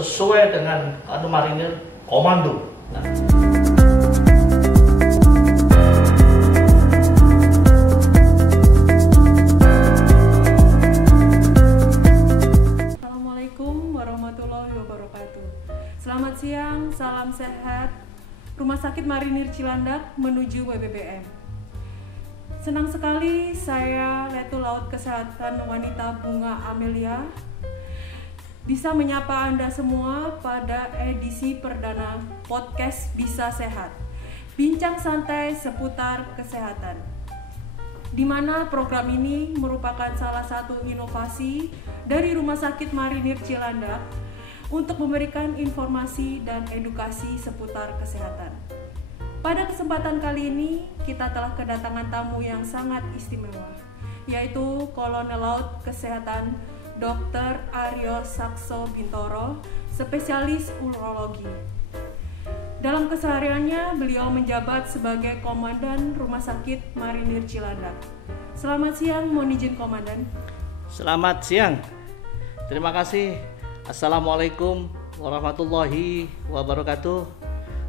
sesuai dengan marinir komando. Nah. Assalamualaikum warahmatullahi wabarakatuh. Selamat siang, salam sehat. Rumah Sakit Marinir Cilandak menuju WBBM. Senang sekali saya Letu Laut Kesehatan Wanita Bunga Amelia bisa menyapa Anda semua pada edisi perdana podcast Bisa Sehat, bincang santai seputar kesehatan, di mana program ini merupakan salah satu inovasi dari Rumah Sakit Marinir Cilandak untuk memberikan informasi dan edukasi seputar kesehatan. Pada kesempatan kali ini, kita telah kedatangan tamu yang sangat istimewa, yaitu Kolonel Laut Kesehatan Dr. Aryo Sakso Bintoro, spesialis urologi. Dalam kesehariannya, beliau menjabat sebagai Komandan Rumah Sakit Marinir Cilandak. Selamat siang, mohon izin Komandan. Selamat siang. Terima kasih. Assalamualaikum warahmatullahi wabarakatuh.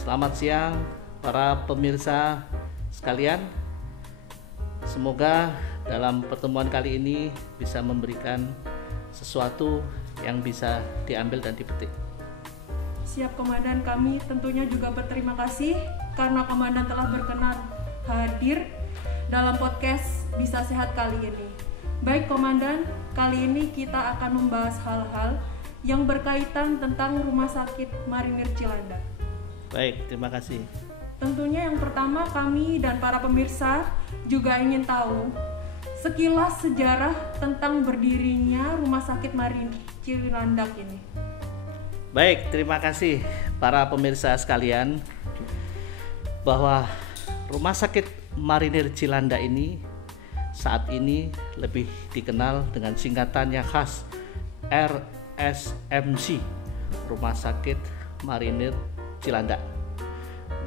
Selamat siang para pemirsa sekalian. Semoga dalam pertemuan kali ini bisa memberikan sesuatu yang bisa diambil dan dipetik. Siap Komandan, kami tentunya juga berterima kasih karena Komandan telah berkenan hadir dalam podcast Bisa Sehat kali ini. Baik Komandan, kali ini kita akan membahas hal-hal yang berkaitan tentang Rumah Sakit Marinir Cilandak. Baik, terima kasih. Tentunya yang pertama kami dan para pemirsa juga ingin tahu sekilas sejarah tentang berdirinya Rumah Sakit Marinir Cilandak ini. Baik, terima kasih para pemirsa sekalian, bahwa Rumah Sakit Marinir Cilandak ini saat ini lebih dikenal dengan singkatannya khas RSMC, Rumah Sakit Marinir Cilandak.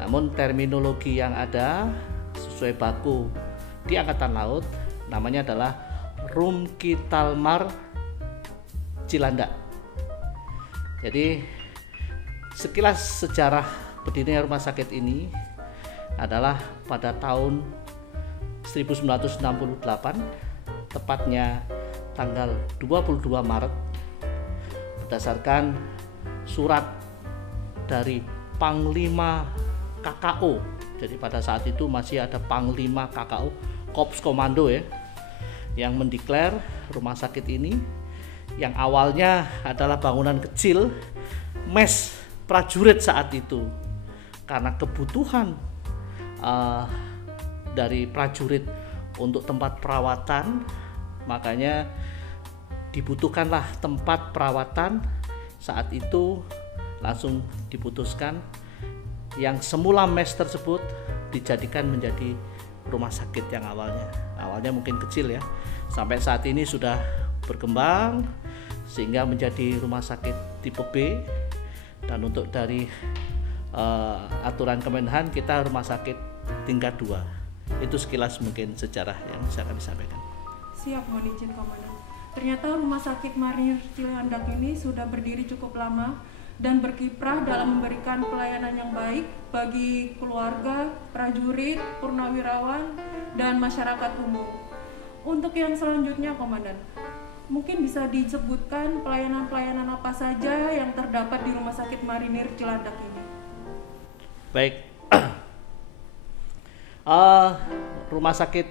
Namun terminologi yang ada sesuai baku di Angkatan Laut namanya adalah Rumkitalmar Cilandak. Jadi sekilas sejarah berdirinya rumah sakit ini adalah pada tahun 1968, tepatnya tanggal 22 Maret, berdasarkan surat dari Panglima KKO. Jadi pada saat itu masih ada Panglima KKO, Korps Komando ya, yang mendeklar rumah sakit ini yang awalnya adalah bangunan kecil mes prajurit saat itu, karena kebutuhan dari prajurit untuk tempat perawatan, makanya dibutuhkanlah tempat perawatan. Saat itu langsung diputuskan yang semula mes tersebut dijadikan menjadi rumah sakit yang awalnya mungkin kecil ya, sampai saat ini sudah berkembang sehingga menjadi rumah sakit tipe B, dan untuk dari aturan Kemenhan kita rumah sakit tingkat 2. Itu sekilas mungkin sejarah yang bisa kami sampaikan. Siap, mohon izin Komandan. Ternyata Rumah Sakit Marinir Cilandak ini sudah berdiri cukup lama dan berkiprah dalam memberikan pelayanan yang baik bagi keluarga, prajurit, purnawirawan, dan masyarakat umum. Untuk yang selanjutnya Komandan, mungkin bisa disebutkan pelayanan-pelayanan apa saja yang terdapat di Rumah Sakit Marinir Cilandak ini. Baik, rumah sakit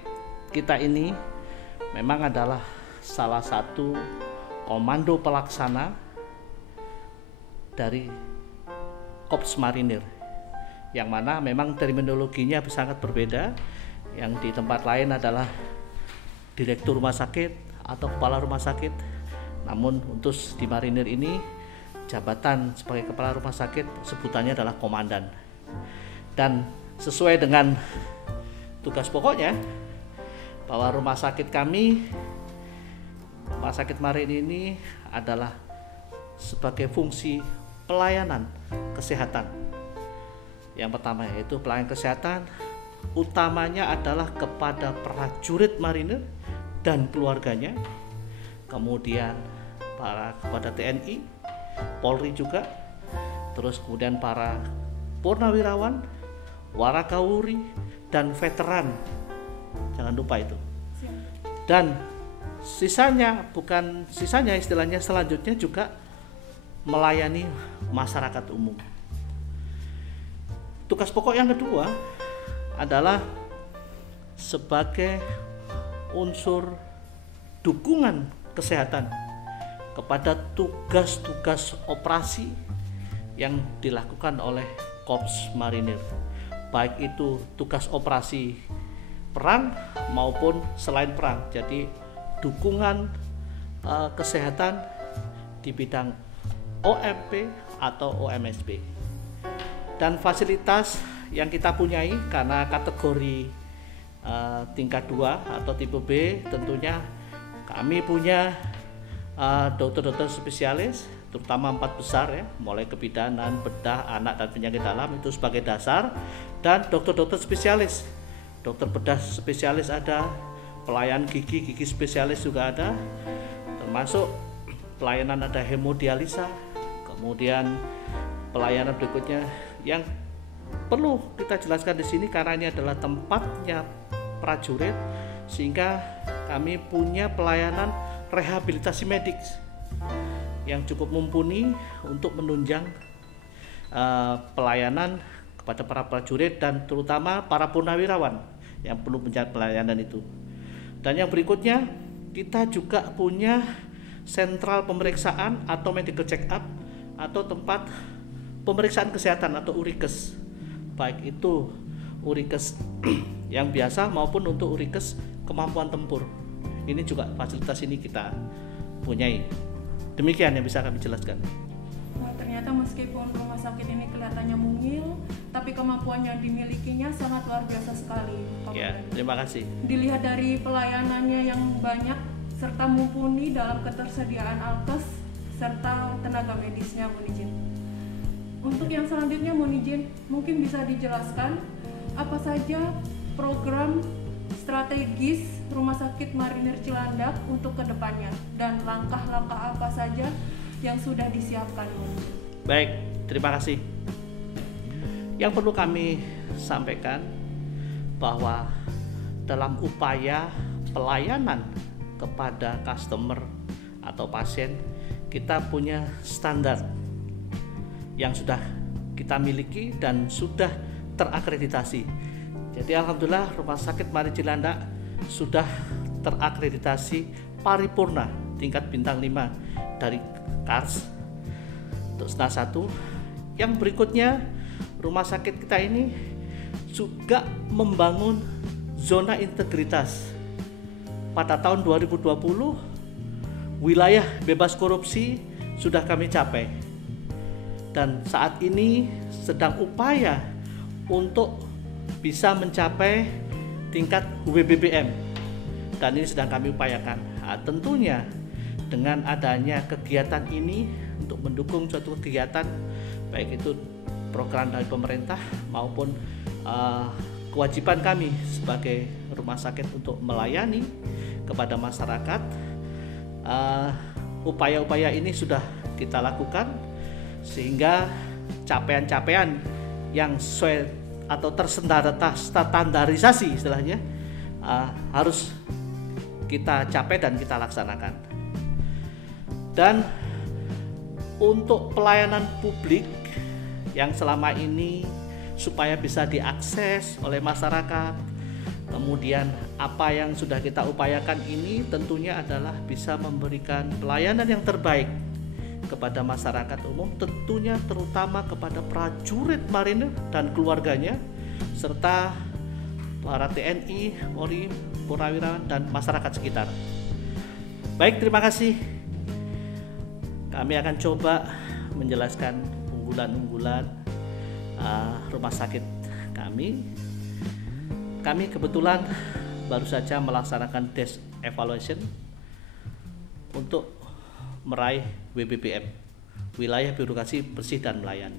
kita ini memang adalah salah satu komando pelaksana dari Korps Marinir, yang mana memang terminologinya sangat berbeda. Yang di tempat lain adalah direktur rumah sakit atau kepala rumah sakit, namun untuk di Marinir ini jabatan sebagai kepala rumah sakit sebutannya adalah komandan. Dan sesuai dengan tugas pokoknya bahwa rumah sakit kami, Rumah Sakit Marinir ini adalah sebagai fungsi pelayanan kesehatan. Yang pertama yaitu pelayanan kesehatan utamanya adalah kepada prajurit marinir dan keluarganya, kemudian kepada TNI, Polri juga, terus kemudian para purnawirawan, warakawuri, dan veteran. Jangan lupa itu. Dan istilahnya selanjutnya juga melayani masyarakat umum. Tugas pokok yang kedua adalah sebagai unsur dukungan kesehatan kepada tugas-tugas operasi yang dilakukan oleh Korps Marinir, baik itu tugas operasi perang maupun selain perang. Jadi dukungan kesehatan di bidang OMP atau OMSB. Dan fasilitas yang kita punyai karena kategori tingkat 2 atau tipe B, tentunya kami punya dokter-dokter spesialis, terutama 4 besar ya, mulai kebidanan, bedah, anak, dan penyakit dalam itu sebagai dasar, dan dokter-dokter spesialis, dokter bedah spesialis ada, pelayan gigi spesialis juga ada, termasuk pelayanan ada hemodialisa, kemudian pelayanan berikutnya yang perlu kita jelaskan di sini karena ini adalah tempatnya prajurit, sehingga kami punya pelayanan rehabilitasi medik yang cukup mumpuni untuk menunjang pelayanan kepada para prajurit dan terutama para purnawirawan yang perlu mencari pelayanan itu. Dan yang berikutnya, kita juga punya sentral pemeriksaan atau medical check up atau tempat pemeriksaan kesehatan atau urikes, baik itu urikes yang biasa maupun untuk urikes kemampuan tempur. Ini juga fasilitas ini kita punyai. Demikian yang bisa kami jelaskan. Nah, ternyata meskipun rumah sakit ini kelihatannya mungil, tapi kemampuan yang dimilikinya sangat luar biasa sekali. Ya, terima kasih. Dilihat dari pelayanannya yang banyak serta mumpuni dalam ketersediaan alkes serta tenaga medisnya, Mohon izin. Untuk yang selanjutnya, mohon izin, mungkin bisa dijelaskan apa saja program strategis Rumah Sakit Marinir Cilandak untuk kedepannya dan langkah-langkah apa saja yang sudah disiapkan. Baik, terima kasih. Yang perlu kami sampaikan bahwa dalam upaya pelayanan kepada customer atau pasien, kita punya standar yang sudah kita miliki dan sudah terakreditasi. Jadi alhamdulillah Rumah Sakit Marinir Cilandak sudah terakreditasi paripurna tingkat bintang 5 dari KARS untuk SNA 1. Yang berikutnya, rumah sakit kita ini juga membangun zona integritas. Pada tahun 2020 wilayah bebas korupsi sudah kami capai. Dan saat ini sedang upaya untuk bisa mencapai tingkat WBBM, dan ini sedang kami upayakan. Nah, tentunya dengan adanya kegiatan ini untuk mendukung suatu kegiatan, baik itu program dari pemerintah maupun kewajiban kami sebagai rumah sakit untuk melayani kepada masyarakat, upaya-upaya ini sudah kita lakukan sehingga capaian-capaian yang sesuai atau terstandarisasi istilahnya harus kita capai dan kita laksanakan. Dan untuk pelayanan publik yang selama ini supaya bisa diakses oleh masyarakat, kemudian apa yang sudah kita upayakan ini tentunya adalah bisa memberikan pelayanan yang terbaik kepada masyarakat umum, tentunya terutama kepada prajurit marinir dan keluarganya, serta para TNI, Polri, purnawirawan, dan masyarakat sekitar. Baik, terima kasih. Kami akan coba menjelaskan unggulan-unggulan rumah sakit kami. Kami kebetulan baru saja melaksanakan desk evaluation untuk meraih WBBM, wilayah birokrasi bersih dan melayani.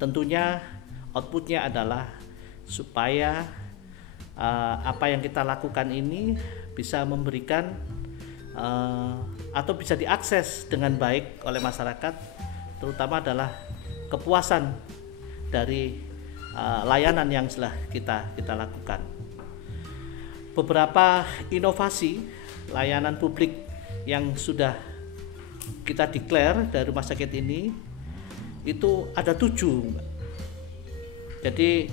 Tentunya outputnya adalah supaya apa yang kita lakukan ini bisa memberikan atau bisa diakses dengan baik oleh masyarakat terutama adalah kepuasan dari layanan yang telah kita lakukan. Beberapa inovasi layanan publik yang sudah kita declare dari rumah sakit ini itu ada 7. Jadi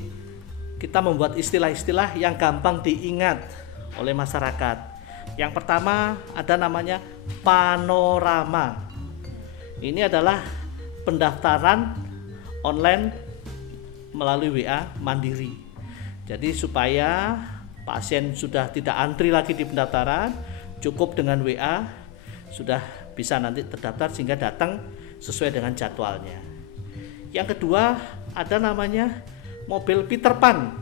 kita membuat istilah-istilah yang gampang diingat oleh masyarakat. Yang pertama ada namanya panorama. Ini adalah pendaftaran online melalui WA mandiri. Jadi supaya pasien sudah tidak antri lagi di pendaftaran, cukup dengan WA sudah bisa nanti terdaftar sehingga datang sesuai dengan jadwalnya. Yang kedua ada namanya mobil Peter Pan.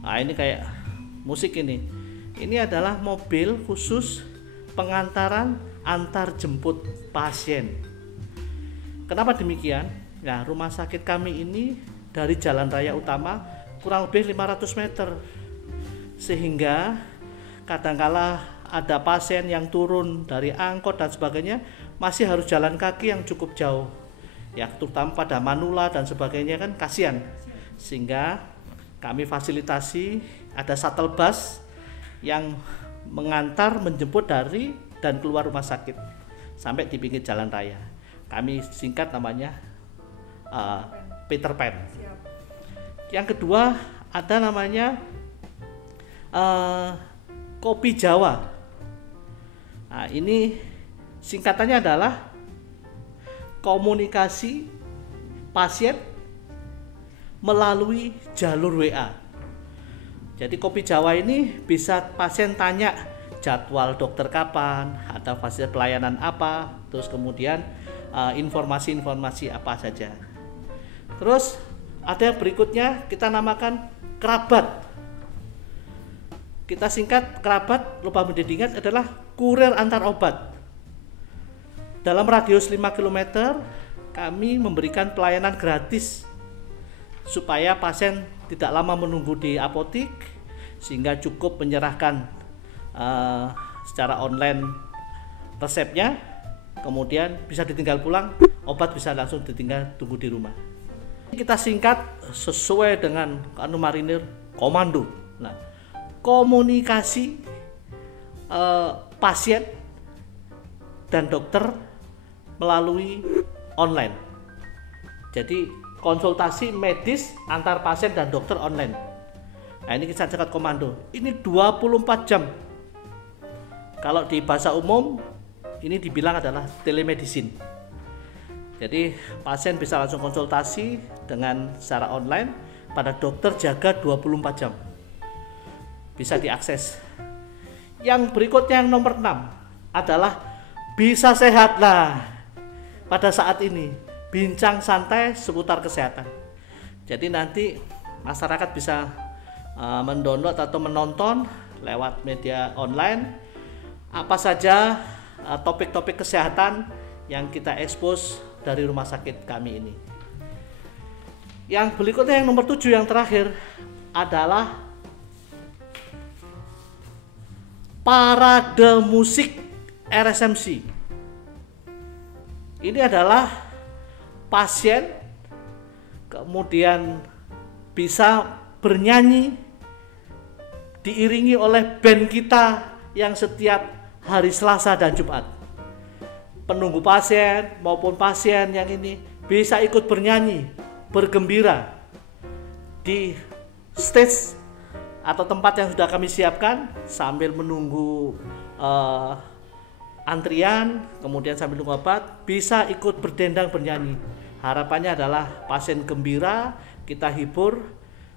Nah, ini kayak musik ini. Ini adalah mobil khusus pengantaran antar jemput pasien. Kenapa demikian? Nah, rumah sakit kami ini dari jalan raya utama kurang lebih 500 meter. Sehingga kadangkala ada pasien yang turun dari angkot dan sebagainya masih harus jalan kaki yang cukup jauh. Ya, terutama pada manula dan sebagainya kan kasihan. Sehingga kami fasilitasi ada shuttle bus yang mengantar menjemput dari dan keluar rumah sakit sampai di pinggir jalan raya. Kami singkat namanya Peter Pan. Yang kedua ada namanya Kopi Jawa. Nah, ini singkatannya adalah komunikasi pasien melalui jalur WA. Jadi Kopi Jawa ini bisa pasien tanya jadwal dokter kapan, ada fasilitas pelayanan apa, terus kemudian informasi-informasi apa saja. Terus ada berikutnya kita namakan kerabat. Kita singkat kerabat, lupa mendidikan adalah kurir antar obat. Dalam radius 5 km kami memberikan pelayanan gratis supaya pasien tidak lama menunggu di apotik sehingga cukup menyerahkan secara online resepnya, kemudian bisa ditinggal pulang, obat bisa langsung ditinggal tunggu di rumah. Kita singkat sesuai dengan marinir komando. Nah, komunikasi pasien dan dokter melalui online. Jadi konsultasi medis antar pasien dan dokter online. Nah, ini kita singkat komando. Ini 24 jam. Kalau di bahasa umum ini dibilang adalah telemedicine. Jadi pasien bisa langsung konsultasi dengan secara online pada dokter jaga 24 jam. Bisa diakses. Yang berikutnya yang nomor 6 adalah bisa sehat. Nah, pada saat ini bincang santai seputar kesehatan. Jadi nanti masyarakat bisa mendownload atau menonton lewat media online apa saja topik-topik kesehatan yang kita expose dari rumah sakit kami ini. Yang berikutnya yang nomor 7 yang terakhir adalah parade musik RSMC. Ini adalah pasien kemudian bisa bernyanyi diiringi oleh band kita yang setiap hari Selasa dan Jumat. Penunggu pasien maupun pasien yang ini bisa ikut bernyanyi, bergembira di stage atau tempat yang sudah kami siapkan sambil menunggu antrian, kemudian sambil menunggu obat bisa ikut berdendang bernyanyi. Harapannya adalah pasien gembira, kita hibur,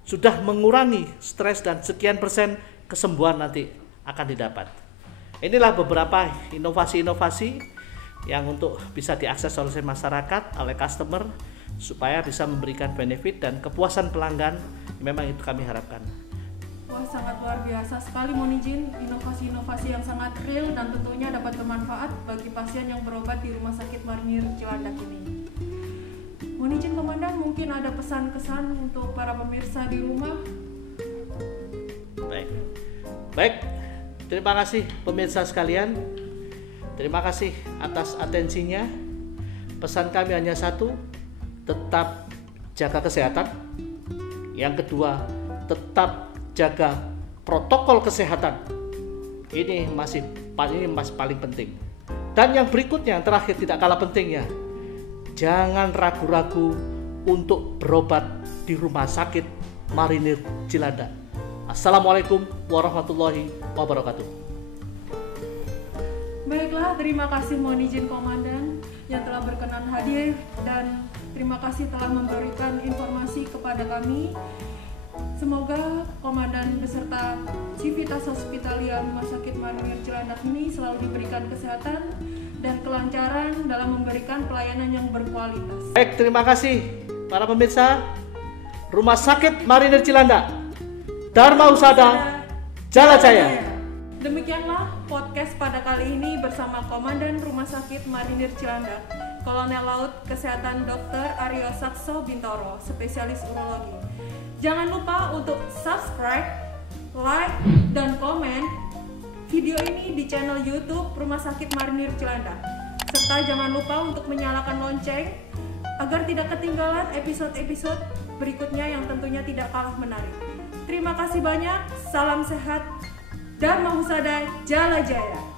sudah mengurangi stres dan sekian persen kesembuhan nanti akan didapat. Inilah beberapa inovasi-inovasi yang untuk bisa diakses oleh masyarakat, oleh customer, supaya bisa memberikan benefit dan kepuasan pelanggan. Memang itu kami harapkan. Wah, sangat luar biasa sekali mohon izin, inovasi-inovasi yang sangat real dan tentunya dapat bermanfaat bagi pasien yang berobat di Rumah Sakit Marinir Cilandak ini. Mohon izin Komandan, mungkin ada pesan-kesan untuk para pemirsa di rumah? Baik. Terima kasih pemirsa sekalian. Terima kasih atas atensinya. Pesan kami hanya satu, tetap jaga kesehatan. Yang kedua, tetap jaga protokol kesehatan. Ini masih paling penting. Dan yang berikutnya, yang terakhir tidak kalah pentingnya, jangan ragu-ragu untuk berobat di Rumah Sakit Marinir Cilandak. Assalamualaikum warahmatullahi wabarakatuh. Baiklah, terima kasih mohon izin Komandan yang telah berkenan hadir dan terima kasih telah memberikan informasi kepada kami. Semoga Komandan beserta Civitas Hospitalia Rumah Sakit Marinir Cilandak ini selalu diberikan kesehatan dan kelancaran dalam memberikan pelayanan yang berkualitas. Baik, terima kasih para pemirsa Rumah Sakit Marinir Cilandak, Dharma Husada, Jala Jaya. Demikianlah podcast pada kali ini bersama Komandan Rumah Sakit Marinir Cilandak, Kolonel Laut Kesehatan Dr. Aryo Sakso Bintoro, spesialis urologi. Jangan lupa untuk subscribe, like, dan komen video ini di channel YouTube Rumah Sakit Marinir Cilandak. Serta jangan lupa untuk menyalakan lonceng agar tidak ketinggalan episode-episode berikutnya yang tentunya tidak kalah menarik. Terima kasih banyak, salam sehat, Dharma Husada, Jala Jaya.